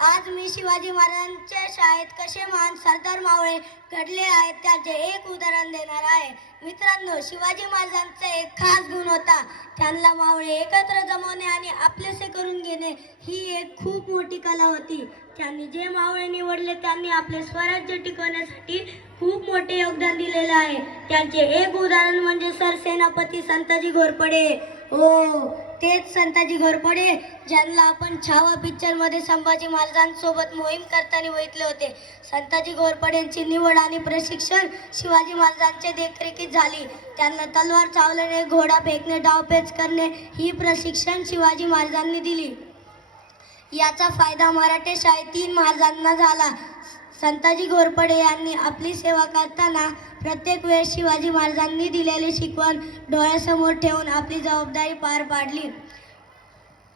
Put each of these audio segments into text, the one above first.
आज मी शिवाजी महाराजांच्या शाळेत कसे महान सरदार मावळे घडले आहेत त्याचे एक उदाहरण देणार आहे. मित्रांनो, शिवाजी महाराजांचा एक खास गुण होता. त्यांना मावळे एकत्र जमवणे आणि आपलेसे करून घेणे ही एक खूप मोठी कला होती. त्यांनी जे मावळे निवडले त्यांनी आपले स्वराज्य टिकवण्यासाठी खूप मोठे योगदान दिलेले आहे. त्यांचे एक उदाहरण म्हणजे सरसेनापती संताजी घोरपडे. हो, तेच संताजी घोरपडे ज्यांना आपण छावा पिक्चर मध्ये संभाजी महाराजांसोबत मोहीम करताना बघितले होते. संताजी घोरपडेंची निवड आणि प्रशिक्षण शिवाजी महाराजांच्या देखरेखीत झाली. त्यांना तलवार चालवणे, घोडा फेकणे, डावपेच करणे ही प्रशिक्षण शिवाजी महाराजांनी दिली. याचा फायदा मराठे शाळेतील महाराजांना झाला. संताजी घोरपडे यांनी आपली सेवा करताना प्रत्येक वेळेस शिवाजी महाराजांनी दिलेली शिकवण डोळ्यासमोर ठेवून आपली जबाबदारी पार पाडली.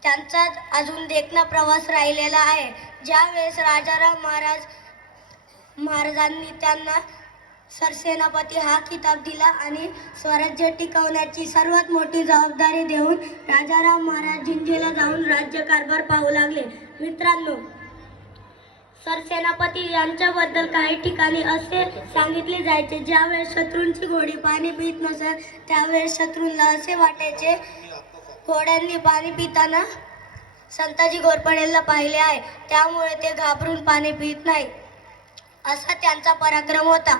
त्यांचा अजून देखणा प्रवास राहिलेला आहे. ज्या वेळेस राजाराम महाराजांनी त्यांना सरसेनापती हा किताब दिला आणि स्वराज्य टिकवण्याची सर्वात मोठी जबाबदारी देऊन राजाराम महाराज जिंजीला जाऊन राज्यकारभार पाहू लागले. मित्रांनो, सरसेनापती यांच्याबद्दल काही ठिकाणी असे सांगितले जायचे, ज्यावेळेस शत्रूंची घोडी पाणी पित नसत त्यावेळेस शत्रूंना असे वाटायचे घोड्यांनी पाणी पिताना संताजी घोरपडेंना पाहिले आहे, त्यामुळे ते घाबरून पाणी पित नाही, असा त्यांचा पराक्रम होता.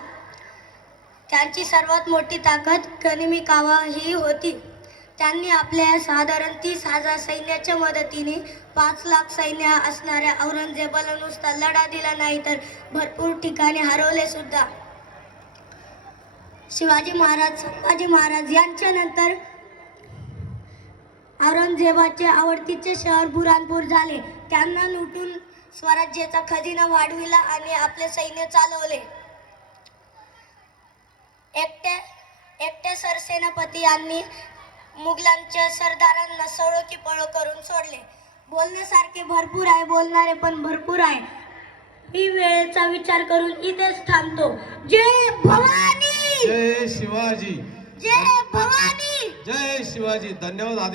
त्यांची सर्वात मोठी ताकद गनिमी कावा ही होती. त्यांनी आपल्या साधारण 30,000 सैन्याच्या मदतीने 5 लाख सैन्य असणाऱ्या औरंगजेबाला नुसता लढा दिला नाही तर भरपूर ठिकाणी हरवले सुद्धा. शिवाजी महाराज संभाजी महाराज यांच्यानंतर औरंगजेबाचे आवडतीचे शहर बुऱ्हाणपूर झाले. त्यांना लुटून स्वराज्याचा खजिना वाढविला आणि आपले सैन्य चालवले. एकटे सरसेनापती यांनी मुघलांच्या सरदारांना सळो की पळो करून सोडले. बोलण्यासारखे भरपूर आहे, बोलणारे पण भरपूर आहे. मी वेळेचा विचार करून इथेच थांबतो. जय भवानी, जय शिवाजी, जय भवानी, जय शिवाजी. धन्यवाद.